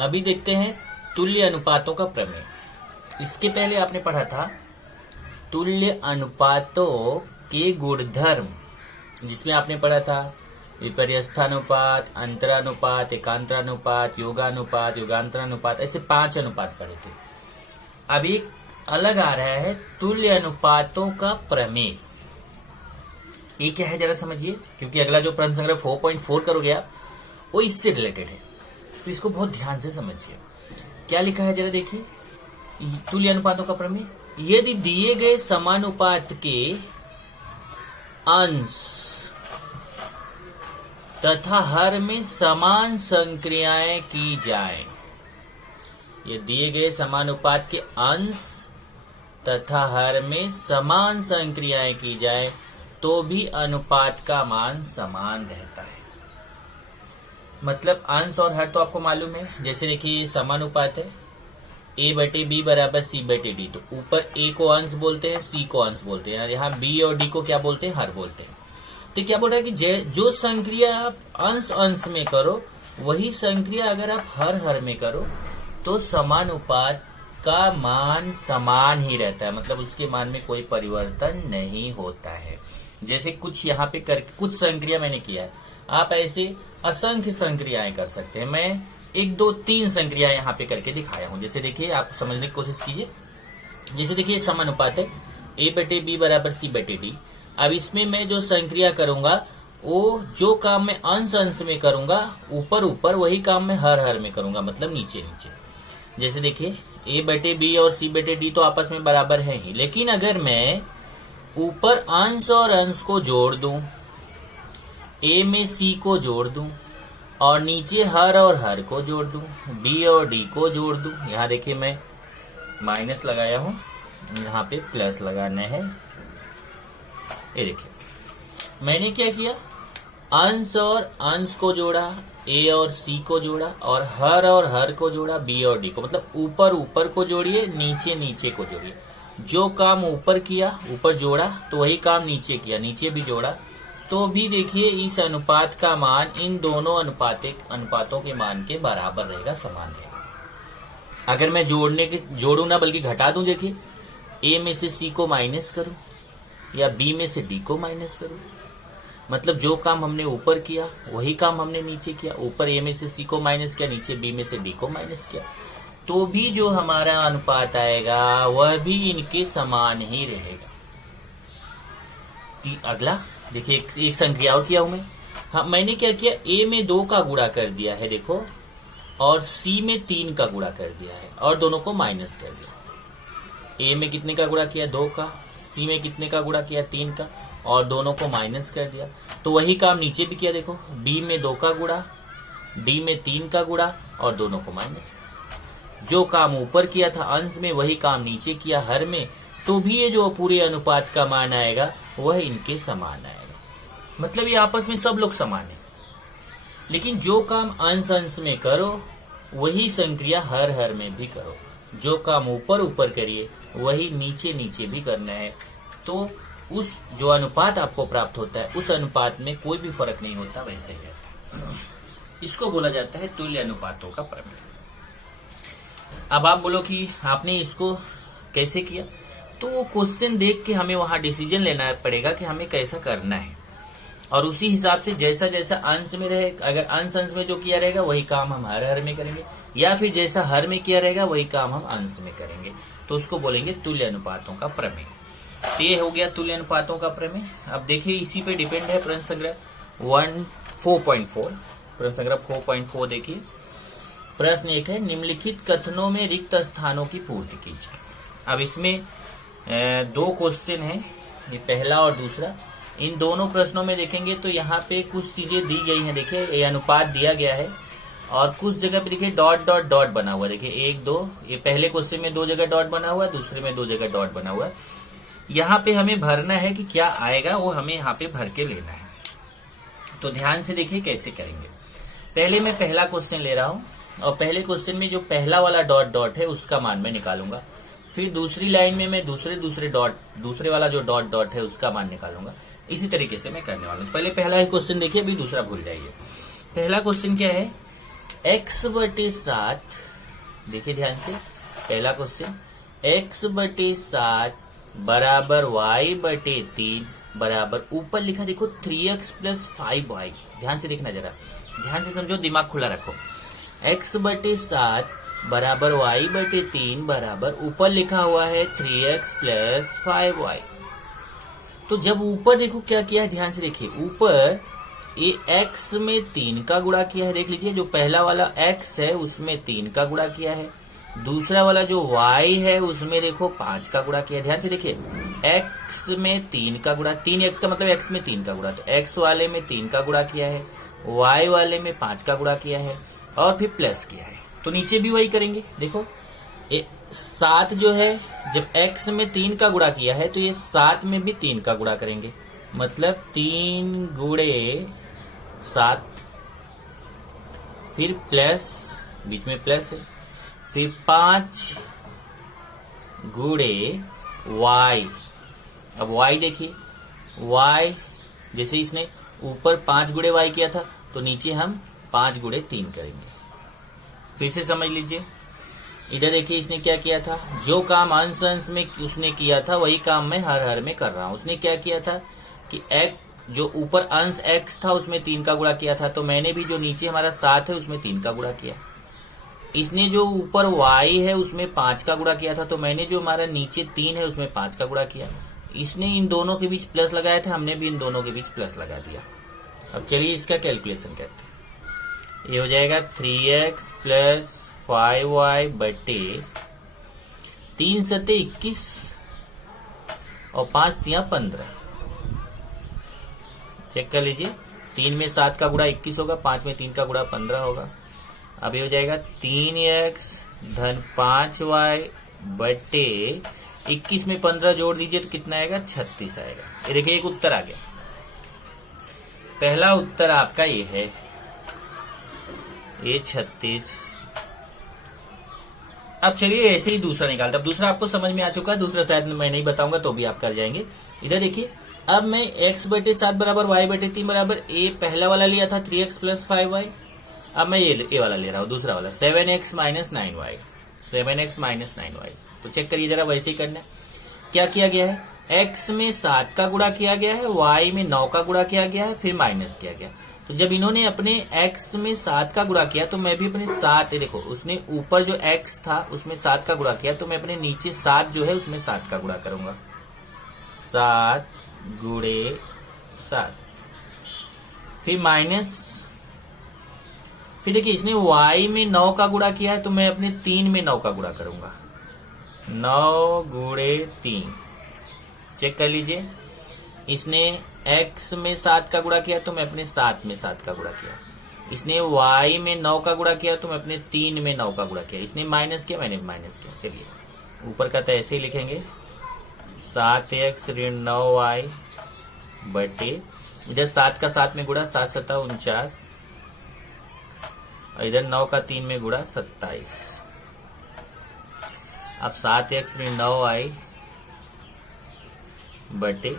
अभी देखते हैं तुल्य अनुपातों का प्रमेय। इसके पहले आपने पढ़ा था तुल्य अनुपातों के गुणधर्म, जिसमें आपने पढ़ा था विपर्यस्थानुपात, अंतरानुपात, एकांतरानुपात, योगानुपात, योगांतरानुपात, ऐसे 5 अनुपात पढ़े थे। अब एक अलग आ रहा है तुल्य अनुपातों का प्रमेय। ये क्या है जरा समझिए, क्योंकि अगला जो प्रश्न संग्रह 4.4 करोगे आप वो इससे रिलेटेड है, तो इसको बहुत ध्यान से समझिए। क्या लिखा है जरा देखिए, तुल्य अनुपातों का प्रमेय। यदि दिए गए समानुपात के अंश तथा हर में समान संक्रियाएं की जाए, ये दिए गए समानुपात के अंश तथा हर में समान संक्रियाएं की जाए तो भी अनुपात का मान समान रहता है। मतलब अंश और हर तो आपको मालूम है, जैसे देखिए समानुपात है a/b बराबर c/d, तो ऊपर a को अंश बोलते हैं, c को अंश बोलते हैं, और यहाँ b और d को क्या बोलते हैं, हर बोलते हैं। तो क्या बोल रहा है कि जो संक्रिया आप अंश अंश में करो वही संक्रिया अगर आप हर में करो तो समानुपात का मान समान ही रहता है, मतलब उसके मान में कोई परिवर्तन नहीं होता है। जैसे कुछ यहाँ पे करके कुछ संक्रिया मैंने किया है, आप ऐसे असंख्य संक्रियाएं कर सकते हैं। मैं 1 2 3 संक्रिया यहाँ पे करके दिखाया हूं। जैसे देखिए, आप समझने की कोशिश कीजिए। जैसे देखिए समानुपात है a/b बराबर c/d। अब इसमें मैं जो संक्रिया करूंगा वो जो काम मैं अंश अंश में करूंगा ऊपर ऊपर, वही काम मैं हर में करूंगा, मतलब नीचे नीचे। जैसे देखिए a/b और c/d तो आपस में बराबर है ही, लेकिन अगर मैं ऊपर अंश और अंश को जोड़ दूं, a में c को जोड़ दूं और नीचे हर और हर को जोड़ दूं, b और d को जोड़ दूं, यहाँ देखिए मैं माइनस लगाया हूं, यहाँ पे प्लस लगाना है। ये देखिए मैंने क्या किया, अंश और अंश को जोड़ा, a और c को जोड़ा, और हर को जोड़ा, b और d को। मतलब ऊपर ऊपर को जोड़िए, नीचे नीचे को जोड़िए। जो काम ऊपर किया, ऊपर जोड़ा, तो वही काम नीचे किया, नीचे भी जोड़ा, तो भी देखिए इस अनुपात का मान इन दोनों अनुपातों के मान के बराबर रहेगा, समान रहेगा। अगर मैं जोड़ू ना बल्कि घटा दूं, देखिए a में से c को माइनस करूं या b में से d को माइनस करूं, मतलब जो काम हमने ऊपर किया वही काम हमने नीचे किया। ऊपर a में से c को माइनस किया, नीचे b में से d को माइनस किया, तो भी जो हमारा अनुपात आएगा वह भी इनके समान ही रहेगा। अगला देखिए, एक संक्रिया और किया हूं मैं। हाँ, मैंने क्या किया, a में 2 का गुणा कर दिया है देखो, और c में 3 का गुणा कर दिया है, और दोनों को माइनस कर दिया। a में कितने का गुणा किया, 2 का, c में कितने का गुणा किया, 3 का, और दोनों को माइनस कर दिया। तो वही काम नीचे भी किया, देखो b में 2 का गुणा, d में 3 का गुणा, और दोनों को माइनस। जो काम ऊपर किया था अंश में वही काम नीचे किया हर में, तो भी ये जो पूरे अनुपात का मान आएगा वह इनके समान आएगा। मतलब ये आपस में सब लोग समान है, लेकिन जो काम अंश अंश में करो वही संक्रिया हर में भी करो। जो काम ऊपर ऊपर करिए वही नीचे नीचे भी करना है, तो उस जो अनुपात आपको प्राप्त होता है उस अनुपात में कोई भी फर्क नहीं होता, वैसे ही रहता है। इसको बोला जाता है तुल्य अनुपातों का प्रमेय। अब आप बोलो कि आपने इसको कैसे किया, तो वो क्वेश्चन देख के हमें वहां डिसीजन लेना पड़ेगा कि हमें कैसा करना है, और उसी हिसाब से जैसा जैसा अंश में रहे, अगर अंश में जो किया रहेगा वही काम हम हर में करेंगे, या फिर जैसा हर में किया रहेगा वही काम हम अंश में करेंगे, तो उसको बोलेंगे तुल्य अनुपातों का प्रमेय। तो ये हो गया तुल्य अनुपातों का प्रमेय। अब देखिए इसी पे डिपेंड है प्रश्न संग्रह 4.4। प्रश्न संग्रह 4.4 देखिए, प्रश्न एक है, निम्नलिखित कथनों में रिक्त स्थानों की पूर्ति कीजिए। अब इसमें 2 क्वेश्चन है, ये पहला और दूसरा। इन दोनों प्रश्नों में देखेंगे तो यहाँ पे कुछ चीजें दी गई हैं। देखिए ये अनुपात दिया गया है, और कुछ जगह पे देखिए डॉट डॉट डॉट बना हुआ है। देखिए 1 2, ये पहले क्वेश्चन में 2 जगह डॉट बना हुआ है, दूसरे में 2 जगह डॉट बना हुआ है। यहाँ पे हमें भरना है कि क्या आएगा, वो हमें यहाँ पे भर के लेना है। तो ध्यान से देखिए कैसे करेंगे। पहले मैं पहला क्वेश्चन ले रहा हूँ, और पहले क्वेश्चन में जो पहला वाला डॉट डॉट है उसका मान मैं निकालूंगा। फिर दूसरी लाइन में मैं दूसरे वाला जो डॉट डॉट है उसका मान निकालूंगा। इसी तरीके से मैं करने वाला हूँ। पहले पहला ही क्वेश्चन देखिए, अभी दूसरा भूल जाइए। पहला क्वेश्चन क्या है, x/7, देखिए ध्यान से पहला क्वेश्चन, x/7 बराबर y/3 बराबर ऊपर लिखा देखो 3x + 5y। ध्यान से देखना, जरा ध्यान से समझो, दिमाग खुला रखो। x/7 बराबर y/3 बराबर ऊपर लिखा हुआ है 3x + 5y। तो जब ऊपर देखो क्या किया है, ध्यान से देखिए, ऊपर ये x में 3 का गुणा किया है। देख लीजिए, जो पहला वाला x है उसमें 3 का गुणा किया है, दूसरा वाला जो y है उसमें देखो 5 का गुणा किया है। ध्यान से देखिए, x में 3 का गुणा, 3x का मतलब x में 3 का गुणा, तो x वाले में 3 का गुणा किया है, y वाले में 5 का गुणा किया है और फिर प्लस किया है। तो नीचे भी वही करेंगे। देखो 7 जो है, जब x में 3 का गुणा किया है तो ये 7 में भी 3 का गुणा करेंगे, मतलब 3 × 7, फिर प्लस, बीच में प्लस है, फिर 5 × y। अब y देखिए, y जैसे इसने ऊपर 5 × y किया था तो नीचे हम 5 × 3 करेंगे। फिर से समझ लीजिए, इधर देखिए इसने क्या किया था, जो काम अंश अंश में उसने किया था वही काम मैं हर हर में कर रहा हूं। उसने क्या किया था कि जो ऊपर अंश x था उसमें 3 का गुणा किया था, तो मैंने भी जो नीचे हमारा 7 है उसमें 3 का गुणा किया। इसने जो ऊपर y है उसमें 5 का गुणा किया था, तो मैंने जो हमारा नीचे 3 है उसमें 5 का गुणा किया। इसने इन दोनों के बीच प्लस लगाया था, हमने भी इन दोनों के बीच प्लस लगा दिया। अब चलिए इसका कैलकुलेशन करते हैं। ये हो जाएगा 3x + 5y बटे 3 × 21 और 5 × 15। चेक कर लीजिए, 3 में 7 का गुणा 21 होगा, 5 में 3 का गुणा 15 होगा। अब ये हो जाएगा 3x + 5y बटे 21 में 15 जोड़ दीजिए तो कितना आएगा, 36 आएगा। ये देखिए एक उत्तर आ गया। पहला उत्तर आपका ये है, ये 36। अब चलिए ऐसे ही दूसरा निकालते। अब दूसरा आपको समझ में आ चुका है, दूसरा शायद मैं नहीं बताऊंगा तो भी आप कर जाएंगे। इधर देखिए, अब मैं x/7 बराबर y/3 बराबर a पहला वाला लिया था 3x + 5y। अब मैं ये वाला ले रहा हूँ, दूसरा वाला 7x - 9y, 7x - 9y। तो चेक करिए जरा, वैसे ही करना। क्या किया गया है, x में 7 का गुणा किया गया है, y में 9 का गुणा किया गया है, फिर माइनस किया गया। तो जब इन्होंने अपने x में 7 का गुणा किया तो मैं भी अपने 7, देखो उसने ऊपर जो x था उसमें 7 का गुणा किया, तो मैं अपने नीचे 7 जो है उसमें 7 का गुणा करूंगा, 7 × 7, फिर माइनस, फिर देखिए इसने y में 9 का गुणा किया है तो मैं अपने 3 में 9 का गुणा करूंगा, 9 × 3। चेक कर लीजिए, इसने x में 7 का गुणा किया तो मैं अपने 7 में 7 का गुणा किया। इसने y में 9 का गुणा किया तो मैं अपने 3 में 9 का गुणा किया। इसने माइनस किया, मैंने माइनस किया। चलिए ऊपर का तो ऐसे ही लिखेंगे, 7x ऋण 9y बटे, इधर 7 का 7 में गुणा, 7 × 7 = 49, और इधर 9 का 3 में गुणा 27। अब 7x ऋण 9y बटे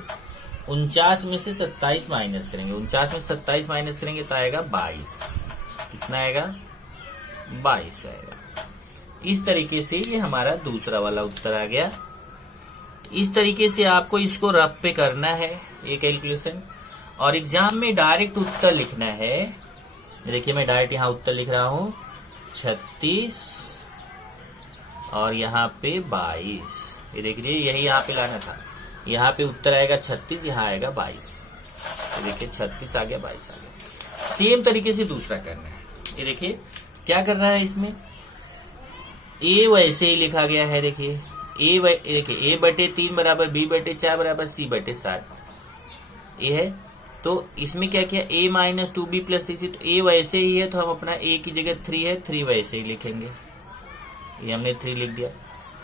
49 में से 27 माइनस करेंगे, 49 में 27 माइनस करेंगे तो आएगा 22। कितना आएगा, 22 आएगा। इस तरीके से ये हमारा दूसरा वाला उत्तर आ गया। इस तरीके से आपको इसको रफ पे करना है ये कैलकुलेशन, और एग्जाम में डायरेक्ट उत्तर लिखना है। देखिए मैं डायरेक्ट यहाँ उत्तर लिख रहा हूँ 36 और यहाँ पे 22। ये देखिए यही यहाँ पे लाना था, यहाँ पे उत्तर आएगा 36, यहाँ आएगा 22। ये देखिए 36 आ गया, 22 आ गया। सेम तरीके से दूसरा करना है। ये देखिए क्या कर रहा है, इसमें a वैसे ही लिखा गया है। देखिए देखिए a/3 बराबर b/4 बराबर c/7 ये है। तो इसमें क्या किया, a - 2b + 3c, तो a वैसे ही है तो हम अपना a की जगह 3 है, 3 वैसे ही लिखेंगे। ये हमने 3 लिख दिया।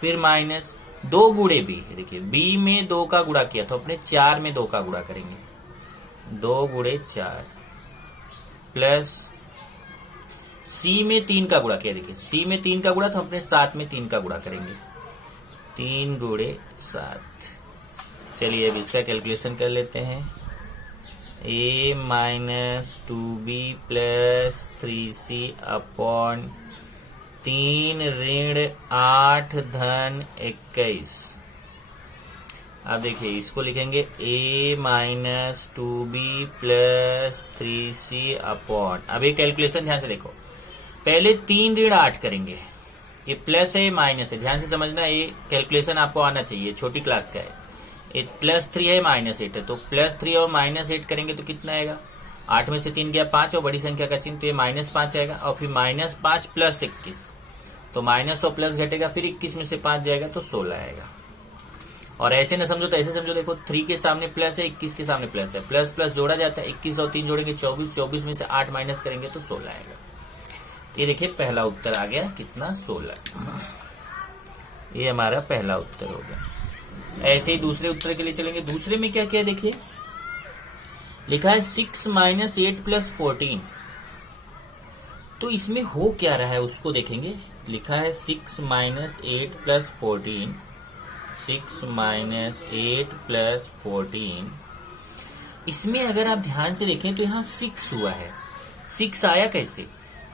फिर माइनस 2 × b, देखिए b में 2 का गुणा किया तो अपने 4 में 2 का गुणा करेंगे, 2 × 4 प्लस c में 3 का गुणा किया। देखिए c में 3 का गुणा तो अपने 7 में 3 का गुणा करेंगे, 3 × 7। चलिए अब इसका कैलकुलेशन कर लेते हैं। a minus 2b plus 3c upon 3 ऋण 8 धन 21। अब देखिए इसको लिखेंगे a minus 2b plus 3c upon, अब ये कैलकुलेशन ध्यान से देखो, पहले 3 ऋण 8 करेंगे, ये प्लस है ये माइनस है, ध्यान से समझना, ये कैलकुलेशन आपको आना चाहिए, छोटी क्लास का है। ये +3 है माइनस 8 है, तो +3 और -8 करेंगे तो कितना आएगा, 8 में से 3 गया 5 और बड़ी संख्या का चिन्ह, तो ये -5 आएगा, और फिर -5 प्लस 21, तो माइनस और प्लस घटेगा, फिर 21 में से 5 जाएगा तो 16 आएगा। और ऐसे न समझो तो ऐसे समझो, देखो 3 के सामने प्लस है, 21 के सामने प्लस है, प्लस प्लस जोड़ा जाता है, 21 और 3 जोड़ेंगे 24, 24 में से 8 माइनस करेंगे तो 16 आएगा। ये देखिए पहला उत्तर आ गया कितना, 16। ये हमारा पहला उत्तर हो गया। ऐसे ही दूसरे उत्तर के लिए चलेंगे। दूसरे में क्या क्या देखिए, लिखा है 6 माइनस 8 प्लस 14, तो इसमें हो क्या रहा है उसको देखेंगे। लिखा है 6 माइनस 8 प्लस 14, 6 माइनस 8 प्लस 14, इसमें अगर आप ध्यान से देखें तो यहाँ 6 हुआ है। 6 आया कैसे,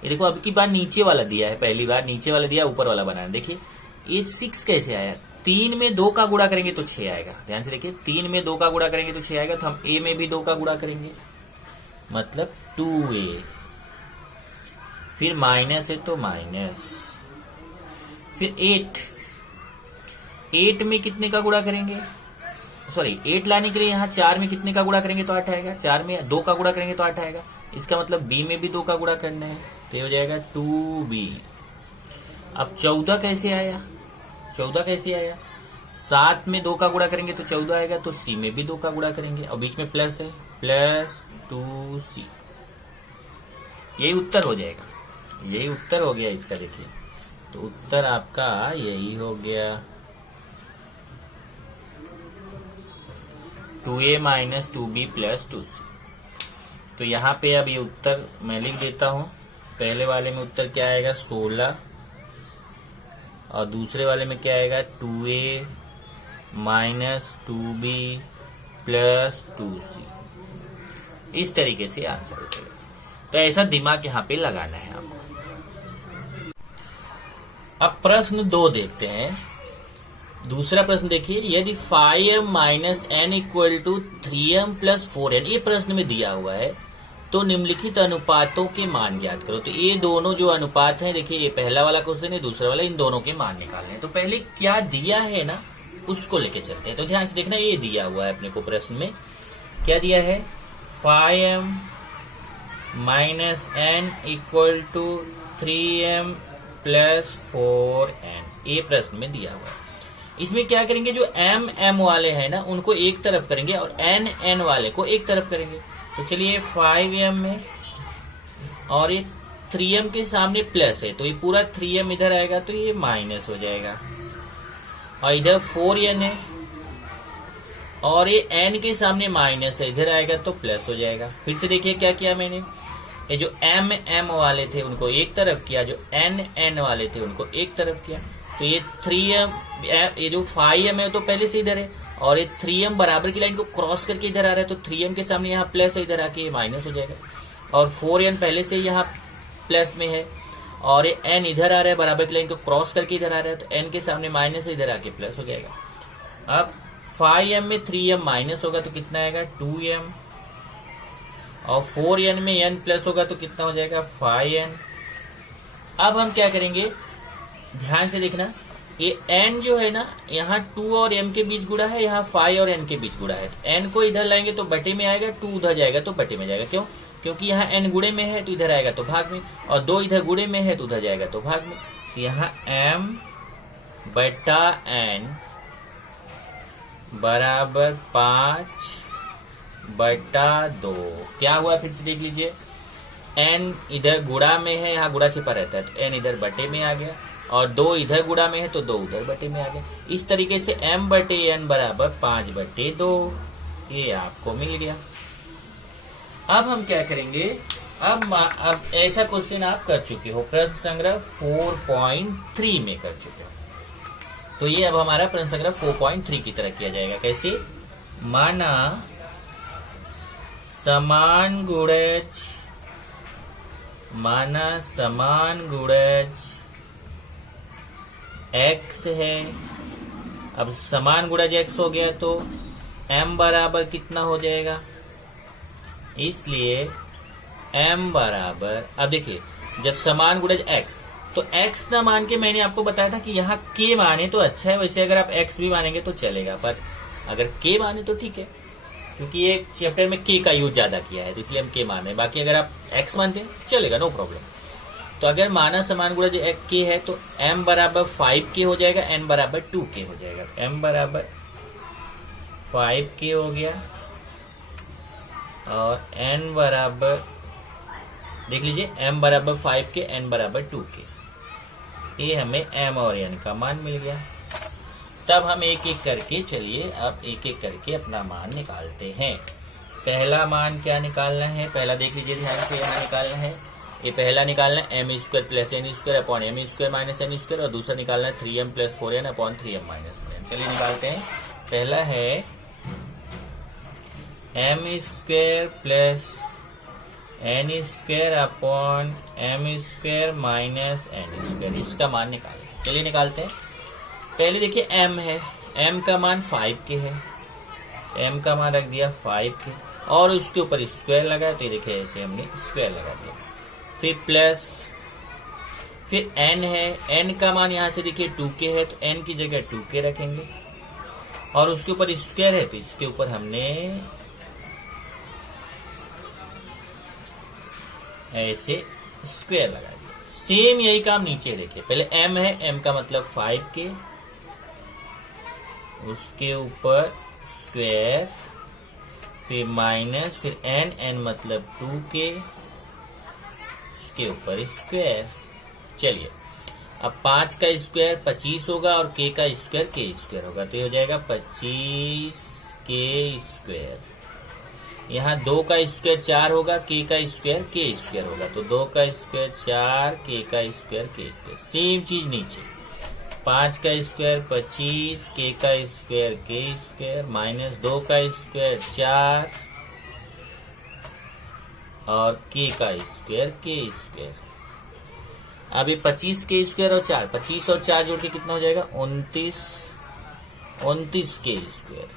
ये देखो अब की बार नीचे वाला दिया है, पहली बार नीचे वाला दिया, ऊपर वाला बनाना। देखिए ये 6 कैसे आया, 3 में 2 का गुणा करेंगे तो 6 आएगा। ध्यान से देखिए 3 में 2 का गुणा करेंगे तो 6 आएगा, तो हम a में भी 2 का गुणा करेंगे, मतलब 2a, फिर माइनस है तो माइनस, फिर 8 में कितने का गुणा करेंगे, सॉरी 8 लाने के लिए यहाँ 4 में कितने का गुणा करेंगे तो 8 आएगा, 4 में 2 का गुणा करेंगे तो 8 आएगा, इसका मतलब b में भी 2 का गुणा करना है, तो हो जाएगा 2b। अब 14 कैसे आया, 14 कैसे आया, 7 में 2 का गुणा करेंगे तो 14 आएगा, तो c में भी 2 का गुणा करेंगे, और बीच में प्लस है, प्लस 2c, यही उत्तर हो जाएगा, यही उत्तर हो गया इसका। देखिए तो उत्तर आपका यही हो गया, 2a minus 2b plus 2c। तो यहाँ पे अब ये उत्तर मैं लिख देता हूँ। पहले वाले में उत्तर क्या आएगा 16, और दूसरे वाले में क्या आएगा 2a minus 2b plus 2c। इस तरीके से आंसर हो जाएगा। तो ऐसा दिमाग यहाँ पे लगाना है आपको। अब प्रश्न 2 देखते हैं। दूसरा प्रश्न देखिए, यदि 5m minus n equal to 3m plus 4n, ये प्रश्न में दिया हुआ है, तो निम्नलिखित अनुपातों के मान ज्ञात करो। तो ये दोनों जो अनुपात हैं, देखिए ये पहला वाला क्वेश्चन है, दूसरा वाला, इन दोनों के मान निकालने हैं। तो पहले क्या दिया है ना उसको लेके चलते हैं। तो ध्यान से देखना, ये दिया हुआ है अपने को प्रश्न में, क्या दिया है 5m minus n equal to 3m plus 4n, ये प्रश्न में दिया हुआ है। इसमें क्या करेंगे, जो m वाले हैं ना उनको एक तरफ करेंगे और n वाले को एक तरफ करेंगे। तो चलिए 5m में, और ये 3m के सामने प्लस है, तो ये पूरा 3m इधर आएगा तो ये माइनस हो जाएगा, और इधर 4n है और ये n के सामने माइनस है, इधर आएगा तो प्लस हो जाएगा। फिर से देखिए क्या किया मैंने, ये जो m वाले थे उनको एक तरफ किया, जो n वाले थे उनको एक तरफ किया। तो ये 3m, ये जो 5m है तो पहले से इधर है, और ये 3m बराबर की लाइन को क्रॉस करके इधर आ रहा है, तो 3m के सामने यहाँ प्लस है, इधर आके ये माइनस हो जाएगा। और 4n पहले से यहाँ प्लस में है, और ये n इधर आ रहा है, बराबर की लाइन को क्रॉस करके इधर आ रहा है, तो n के सामने माइनस है, इधर आके प्लस हो जाएगा। अब 5m में 3m माइनस होगा तो कितना आएगा 2m, और 4n में n प्लस होगा तो कितना हो जाएगा 5n। अब हम क्या करेंगे, ध्यान से देखना, ये n जो है ना, यहाँ 2 और m के बीच गुणा है, यहाँ 5 और n के बीच गुणा है। तो n को इधर लाएंगे तो बटे में आएगा, 2 उधर जाएगा तो बटे में जाएगा। क्यों, क्योंकि यहाँ n गुणे में है तो इधर आएगा तो भाग में, और 2 इधर गुणे में है तो उधर जाएगा तो भाग में। तो यहाँ m बटा n बराबर 5 बटा 2। क्या हुआ फिर से देख लीजिए, n इधर गुणा में है, यहाँ गुणा छिपा रहता है, तो n इधर बटे में आ गया, और 2 इधर गुणा में है तो 2 उधर बटे में आ गया। इस तरीके से m बटे n बराबर 5 बटे 2, ये आपको मिल गया। अब हम क्या करेंगे, अब ऐसा क्वेश्चन आप कर चुके हो, प्रश्न संग्रह 4.3 में कर चुके हो। तो ये अब हमारा प्रश्न संग्रह 4.3 की तरह किया जाएगा। कैसे, माना समान गुणज, माना समान गुणज x है। अब समान गुणज x हो गया तो m बराबर कितना हो जाएगा, इसलिए m बराबर, अब देखिए जब समान गुणज x, तो x ना मान के मैंने आपको बताया था कि यहाँ k माने तो अच्छा है, वैसे अगर आप x भी मानेंगे तो चलेगा, पर अगर k माने तो ठीक है, क्योंकि ये चैप्टर में k का यूज ज्यादा किया है तो इसलिए हम k मान रहे हैं। बाकी अगर आप x मानते हैं चलेगा, नो प्रॉब्लम। तो अगर माना समान गुणज k है तो m बराबर 5k हो जाएगा, n बराबर 2k हो जाएगा। m बराबर 5k हो गया और n बराबर, देख लीजिए m बराबर 5k, n बराबर 2k, ये हमें m और n का मान मिल गया। तब हम एक एक करके, चलिए अब एक एक करके अपना मान निकालते हैं। पहला मान क्या निकालना है, पहला देख लीजिए ध्यान से, यहाँ निकालना है, ये पहला निकालना है m square plus N square upon m square minus N square, और दूसरा निकालना है 3m plus 4n upon 3m minus 4n। चलिए निकालते हैं। पहला है m square plus N square upon m square minus N square, इसका मान निकालें। चलिए निकालते हैं। पहले देखिए m है, m का मान 5k है, m का मान रख दिया 5k और उसके ऊपर स्क्वायर लगा, तो ये देखिए ऐसे हमने स्क्वायर लगा दिया। फिर प्लस, फिर n है, n का मान यहाँ से देखिए 2k है, तो n की जगह 2k रखेंगे और उसके ऊपर स्क्वायर है तो इसके ऊपर हमने ऐसे स्क्वायर लगा दिया। सेम यही काम नीचे देखिए, पहले m है, m का मतलब 5k, उसके ऊपर स्क्वायर, फिर माइनस, फिर n मतलब 2k, उसके ऊपर स्क्वायर। चलिए अब 5 का स्क्वायर 25 होगा और k का स्क्वायर k स्क्वायर होगा, तो ये हो जाएगा 25k स्क्वायर। यहाँ 2 का स्क्वायर 4 होगा, k का स्क्वायर k स्क्वायर होगा, तो 2 का स्क्वायर 4, k का स्क्वायर k स्क्वायर। सेम चीज नीचे, 5 का स्क्वायर 25, k का स्क्वायर k स्क्वायर, माइनस 2 का स्क्वायर 4 और k का स्क्वायर k स्क्वायर। अब ये 25 के स्क्वायर और 4, 25 और 4 जोड़ के कितना हो जाएगा 29 के स्क्वायर,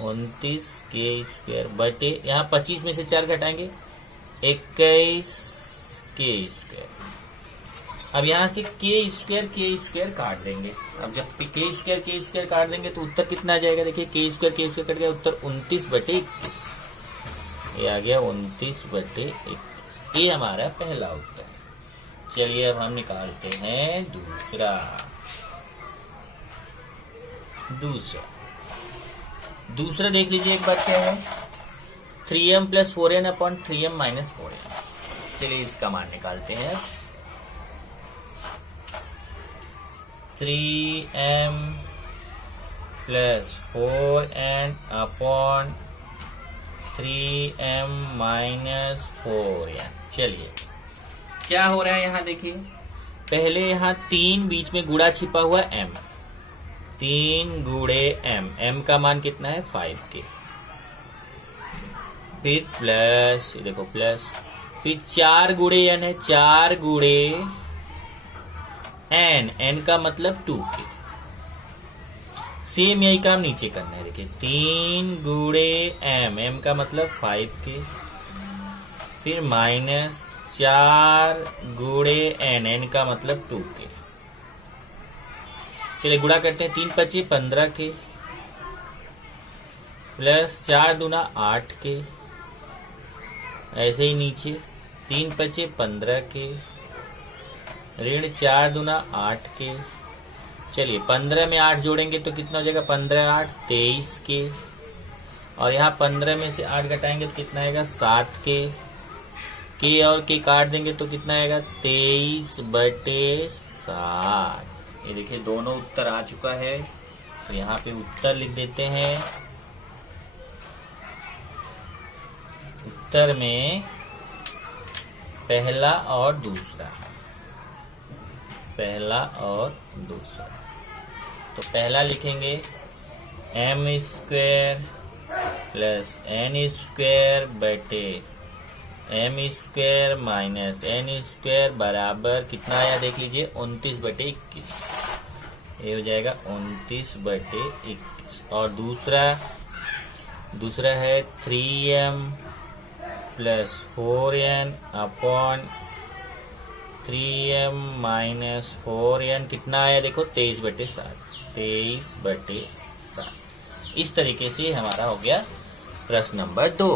29 के स्क्वायर बटे, यहाँ 25 में से 4 घटाएंगे 21 के स्क्वायर। अब यहाँ से के स्क्वायर काट देंगे। अब जब के स्क्वायर काट देंगे तो उत्तर कितना आ जाएगा, देखिए के स्क्वायर कट गया, उत्तर 29/21, ये आ गया 29/21। ये हमारा पहला उत्तर। चलिए अब हम निकालते हैं दूसरा देख लीजिए एक बात क्या है, 3m plus 4n upon 3m minus 4n। चलिए इसका मान निकालते हैं। 3m plus 4n upon 3m minus 4n। चलिए क्या हो रहा है यहाँ देखिए, पहले यहाँ 3 बीच में गुणा छिपा हुआ m, 3 गुणे m का मान कितना है 5k, फिर प्लस, देखो प्लस, फिर 4 गुणे n है, 4 गुणे n का मतलब 2k। सेम यही काम नीचे करना है, देखिए 3 गुणे m का मतलब 5k, फिर माइनस 4 गुणे n का मतलब 2k। चलिए गुणा करते हैं, 3 पचे 15k प्लस 4 दूना 8k, ऐसे ही नीचे 3 पचे 15k ऋण 4 दूना 8k। चलिए 15 में 8 जोड़ेंगे तो कितना हो जाएगा, 15 8 23k, और यहाँ 15 में से 8 घटाएंगे तो कितना आएगा 7k, k और k काट देंगे तो कितना आएगा 23/7। ये देखिए दोनों उत्तर आ चुका है, तो यहाँ पे उत्तर लिख देते हैं। उत्तर में पहला और दूसरा, तो पहला लिखेंगे m square plus N square बटे m square minus N square बराबर कितना आया देख लीजिए 29/21। ये हो जाएगा 29/21। और दूसरा है 3m plus 4n upon 3m minus 4n कितना आया देखो 23/7। 23/7। इस तरीके से हमारा हो गया प्रश्न नंबर 2।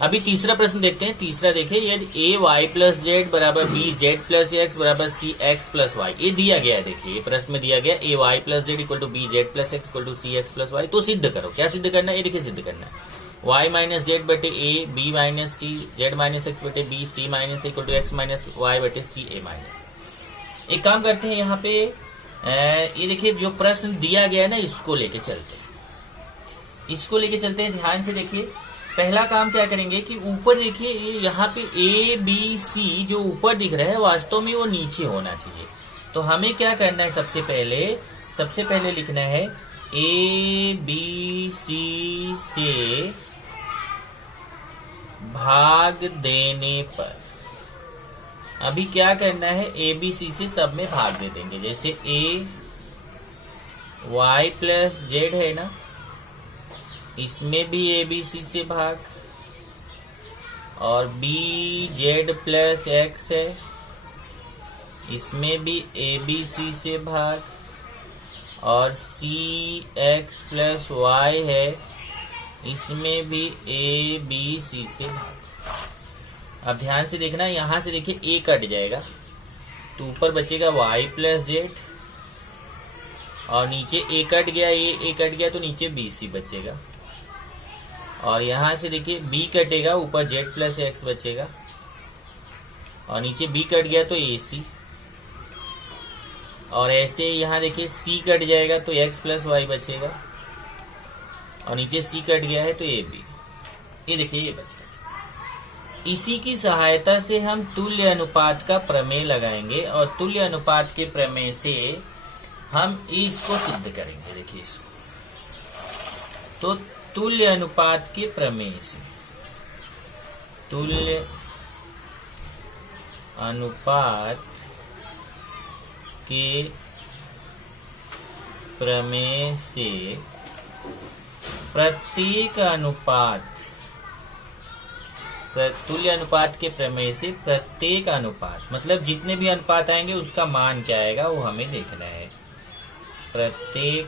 अभी तीसरा प्रश्न देखते हैं। तीसरा देखिए, यदि ए वाई प्लस जेड बराबर बी जेड प्लस एक्स बराबर सी एक्स प्लस वाई, ये दिया गया है। देखिए ये प्रश्न में दिया गया a y plus z equal to b z plus x equal to c x plus y. तो सिद्ध करो। क्या सिद्ध करना है? ये देखिए सिद्ध करना है वाई माइनस जेड बटे a B minus c z minus x बटे b c minus equal to x minus y बटे सी ए माइनस। एक काम करते हैं, यहाँ पे ये देखिए जो प्रश्न दिया गया है ना, इसको लेके चलते हैं। ध्यान से देखिए। पहला काम क्या करेंगे कि ऊपर देखिए यहाँ पे ए बी सी जो ऊपर दिख रहा है वास्तव में वो नीचे होना चाहिए। तो हमें क्या करना है? सबसे पहले लिखना है ए बी सी से भाग देने पर। अभी क्या करना है? ए बी सी से सब में भाग दे देंगे। जैसे ए वाई प्लस जेड है ना, इसमें भी ए बी सी से भाग, और बी जेड प्लस एक्स है, इसमें भी ए बी सी से भाग, और सी एक्स प्लस वाई है, इसमें भी ए बी सी से भाग। अब ध्यान से देखना, यहां से देखिए ए कट जाएगा तो ऊपर बचेगा वाई प्लस जेड, और नीचे ए कट गया तो नीचे बी सी बचेगा। और यहां से देखिए बी कटेगा, ऊपर जेड प्लस एक्स बचेगा, और नीचे बी कट गया तो ए सी, और ऐसे यहां देखिए सी कट जाएगा तो एक्स प्लस वाई बचेगा, और नीचे सी कट गया है तो ए बी। ये देखिए ये बचेगा। इसी की सहायता से हम तुल्य अनुपात का प्रमेय लगाएंगे, और तुल्य अनुपात के प्रमेय से हम इसको सिद्ध करेंगे। देखिए इसको, तो तुल्य अनुपात के प्रमेय से, तुल्य अनुपात के प्रमेय से प्रत्येक अनुपात, तुल्य अनुपात के प्रमेय से प्रत्येक अनुपात मतलब जितने भी अनुपात आएंगे उसका मान क्या आएगा वो हमें देखना है। प्रत्येक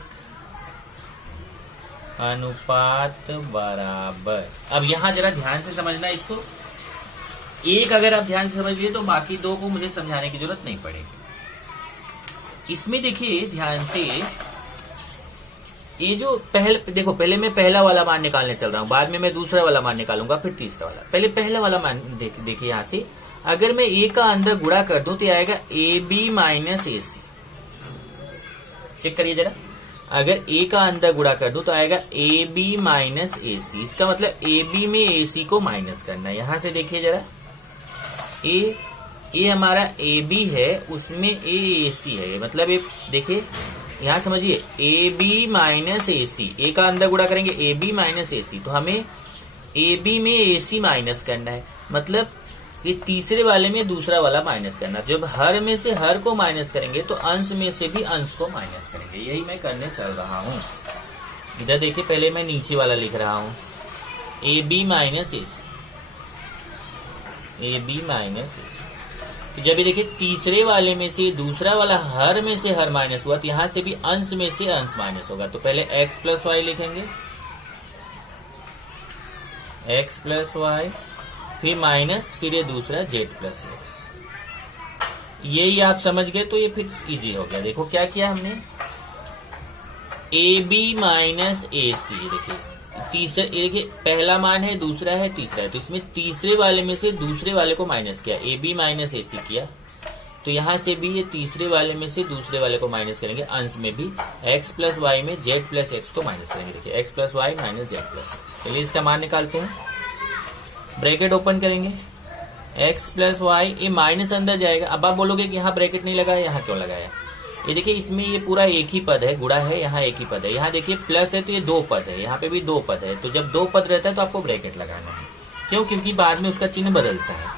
अनुपात बराबर, अब यहां जरा ध्यान से समझना इसको। एक अगर आप ध्यान से समझ लिए तो बाकी दो को मुझे समझाने की जरूरत नहीं पड़ेगी। इसमें देखिए ध्यान से, ये जो देखो पहले मैं पहला वाला मान निकालने चल रहा हूं, बाद में मैं दूसरा वाला मान निकालूंगा, फिर तीसरा वाला। पहले पहला वाला मान देखिए यहां से, अगर मैं ए का अंदर गुणा कर दूं तो आएगा A B minus A C. Check करिए जरा, अगर ए का अंदर गुणा कर दूं तो आएगा ए बी माइनस ए सी। इसका मतलब ए बी में ए सी को माइनस करना है। यहां से देखिए जरा, ए हमारा ए बी है, उसमें ए सी है, मतलब ये देखिए यहां समझिए A B minus A c, ए का अंदर गुणा करेंगे A B minus A c, तो हमें ए बी में ए सी माइनस करना है, मतलब ये तीसरे वाले में दूसरा वाला माइनस करना। जब हर में से हर को माइनस करेंगे तो अंश में से भी अंश को माइनस करेंगे। यही मैं करने चल रहा हूं। इधर देखिए पहले मैं नीचे वाला लिख रहा हूं, a B minus A c, a B minus A c. तो जब ये देखिए तीसरे वाले में से दूसरा वाला हर में से हर माइनस हुआ तो यहां से भी अंश में से अंश माइनस होगा। तो पहले एक्स प्लस वाई लिखेंगे, एक्स प्लस वाई, फिर माइनस, फिर ये दूसरा जेड प्लस एक्स। यही आप समझ गए तो ये फिर इजी हो गया। देखो क्या किया हमने, ए बी माइनस ए सी, देखिए तीसरा, ये देखिए पहला मान है, दूसरा है, तीसरा है, तो इसमें तीसरे वाले में से दूसरे वाले को माइनस किया, ए बी माइनस ए सी किया, तो यहां से भी ये तीसरे वाले में से दूसरे वाले को माइनस करेंगे, अंश में भी एक्स प्लस वाई में जेड प्लस एक्स को माइनस करेंगे। देखिए X plus Y minus Z plus X. चलिए इसका मान निकालते हैं, ब्रैकेट ओपन करेंगे, एक्स प्लस वाई, ये माइनस अंदर जाएगा। अब आप बोलोगे कि यहाँ ब्रैकेट नहीं लगाया, यहाँ क्यों लगाया? ये देखिए इसमें ये पूरा एक ही पद है, गुणा है, यहाँ एक ही पद है। यहाँ देखिए प्लस है तो ये 2 पद है, यहाँ पे भी 2 पद है। तो जब 2 पद रहता है तो आपको ब्रैकेट लगाना है। क्यों? क्योंकि बाद में उसका चिन्ह बदलता है।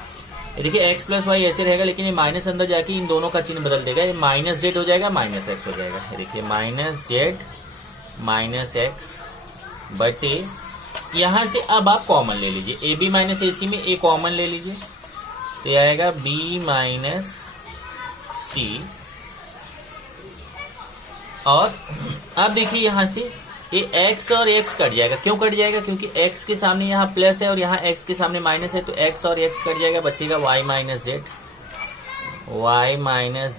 ये देखिए x प्लस वाई ऐसे रहेगा, लेकिन ये माइनस अंदर जाके इन दोनों का चिन्ह बदल देगा। ये माइनस जेड हो जाएगा, माइनस एक्स हो जाएगा। ये देखिए माइनस जेड माइनस एक्स बटे, यहाँ से अब आप कॉमन ले लीजिए। ए बी माइनस ए सी में ए कॉमन ले लीजिए, तो ये आएगा बी माइनस सी। और अब देखिए यहां से ये x और x कट जाएगा। क्यों कट जाएगा? क्योंकि x के सामने यहाँ प्लस है और यहाँ x के सामने माइनस है, तो x और x कट जाएगा, बचेगा y माइनस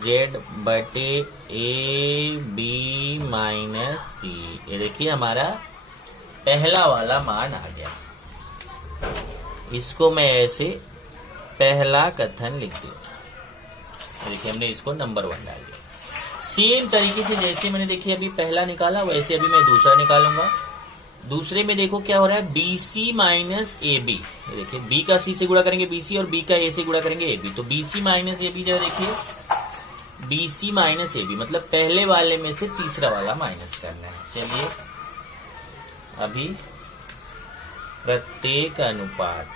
जेड बटे ए बी माइनस सी। ये देखिए हमारा पहला वाला मान आ गया। इसको मैं ऐसे पहला कथन लिख देता। देखिए हमने इसको नंबर 1 डाल दिया। सेम तरीके से जैसे मैंने देखिए अभी पहला निकाला, वैसे अभी मैं दूसरा निकालूंगा। दूसरे में देखो क्या हो रहा है, BC माइनस AB। देखिए B का C से गुणा करेंगे BC और B का A से गुणा करेंगे AB। तो BC माइनस AB जो देखिए BC माइनस AB मतलब पहले वाले में से तीसरा वाला माइनस करना है। चलिए अभी प्रत्येक अनुपात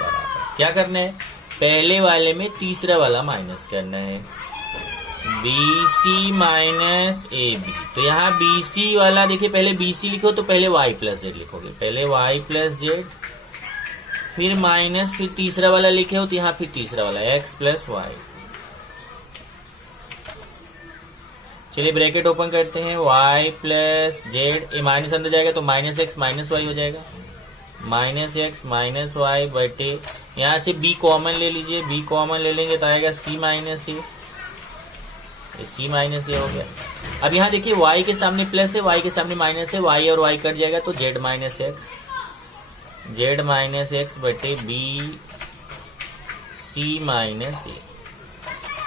बराबर क्या करना है, पहले वाले में तीसरा वाला माइनस करना है। BC माइनस AB, तो यहाँ BC वाला देखिए पहले BC लिखो तो पहले y प्लस जेड लिखोगे, पहले y प्लस जेड, फिर माइनस, फिर तीसरा वाला लिखे हो तो यहाँ फिर तीसरा वाला x प्लस वाई। चलिए ब्रैकेट ओपन करते हैं, y प्लस जेड, ये माइनस अंदर जाएगा तो माइनस x माइनस वाई हो जाएगा, माइनस एक्स माइनस वाई बटे, यहाँ से b कॉमन ले लीजिए, b कॉमन ले लेंगे तो आएगा c माइनस ए, c माइनस ए हो गया। अब यहाँ देखिए y के सामने प्लस है, y के सामने माइनस है, y और y कट जाएगा तो z माइनस एक्स बटे b c माइनस ए।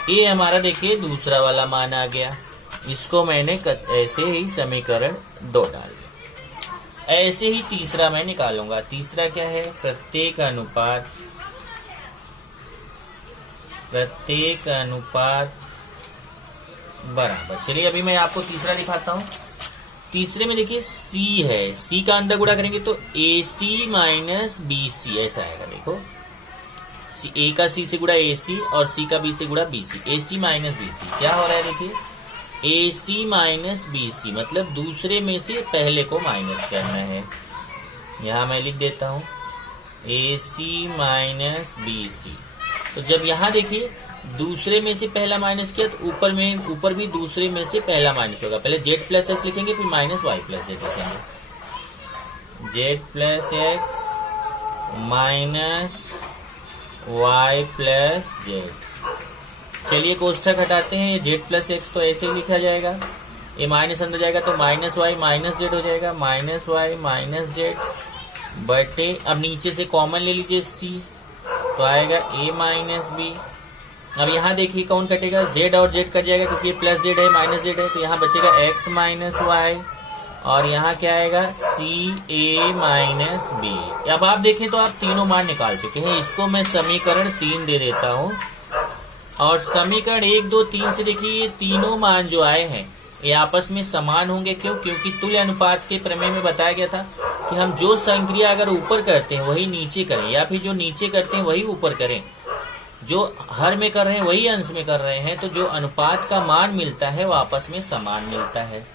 ये हमारा देखिए दूसरा वाला मान आ गया। इसको मैंने ऐसे ही समीकरण 2 डाल दिया। ऐसे ही तीसरा मैं निकालूंगा। तीसरा क्या है, प्रत्येक अनुपात बराबर। चलिए अभी मैं आपको तीसरा दिखाता हूँ। तीसरे में देखिए C है, C का अंदर गुणा करेंगे तो AC माइनस BC ऐसा आएगा। देखो A का C से गुणा AC और C का B से गुणा BC, AC माइनस BC क्या हो रहा है, देखिए AC माइनस BC मतलब दूसरे में से पहले को माइनस करना है। यहाँ मैं लिख देता हूँ AC माइनस BC। तो जब यहाँ देखिए दूसरे में से पहला माइनस किया तो ऊपर भी दूसरे में से पहला माइनस होगा। पहले z प्लस एक्स लिखेंगे फिर माइनस y प्लस जेड लिखेंगे, z plus x minus y plus Z. चलिए कोष्ठक हटाते हैं, z प्लस एक्स तो ऐसे ही लिखा जाएगा, ये माइनस अंदर जाएगा तो माइनस वाई माइनस जेड हो जाएगा, माइनस वाई माइनस जेड बटे, अब नीचे से कॉमन ले लीजिए c तो आएगा a माइनस बी। अब यहाँ देखिए कौन कटेगा, z और z कट जाएगा क्योंकि ये प्लस जेड है माइनस जेड है, तो यहाँ बचेगा x माइनस वाई और यहाँ क्या आएगा सी a माइनस बी। अब आप देखें तो आप तीनों मान निकाल चुके हैं। इसको मैं समीकरण 3 दे देता हूँ और समीकरण 1, 2, 3 से देखिए ये तीनों मान जो आए हैं ये आपस में समान होंगे। क्यों? क्योंकि तुल्य अनुपात के प्रमेय में बताया गया था कि हम जो संक्रिया अगर ऊपर करते हैं वही नीचे करें, या फिर जो नीचे करते हैं वही ऊपर करें, जो हर में कर रहे हैं वही अंश में कर रहे हैं, तो जो अनुपात का मान मिलता है वो आपस में समान मिलता है।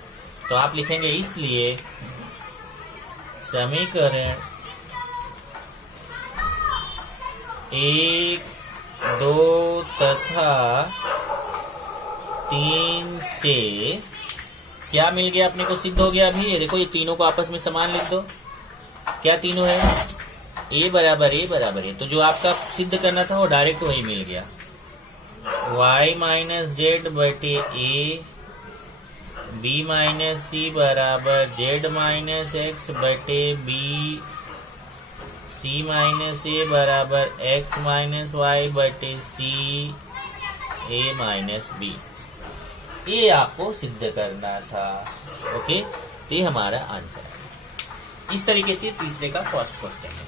तो आप लिखेंगे इसलिए समीकरण 1, 2 तथा 3 से क्या मिल गया अपने को, सिद्ध हो गया। अभी ये देखो ये तीनों को आपस में समान लिख दो। क्या तीनों है, a बराबर a, तो जो आपका सिद्ध करना था वो डायरेक्ट वही मिल गया। y माइनस जेड बटे a, b माइनस सी बराबर z माइनस एक्स बटे b, c माइनस a बराबर x माइनस वाई बटे c a माइनस b। ये आपको सिद्ध करना था। ओके, ये हमारा आंसर है। इस तरीके से तीसरे का फर्स्ट क्वेश्चन है।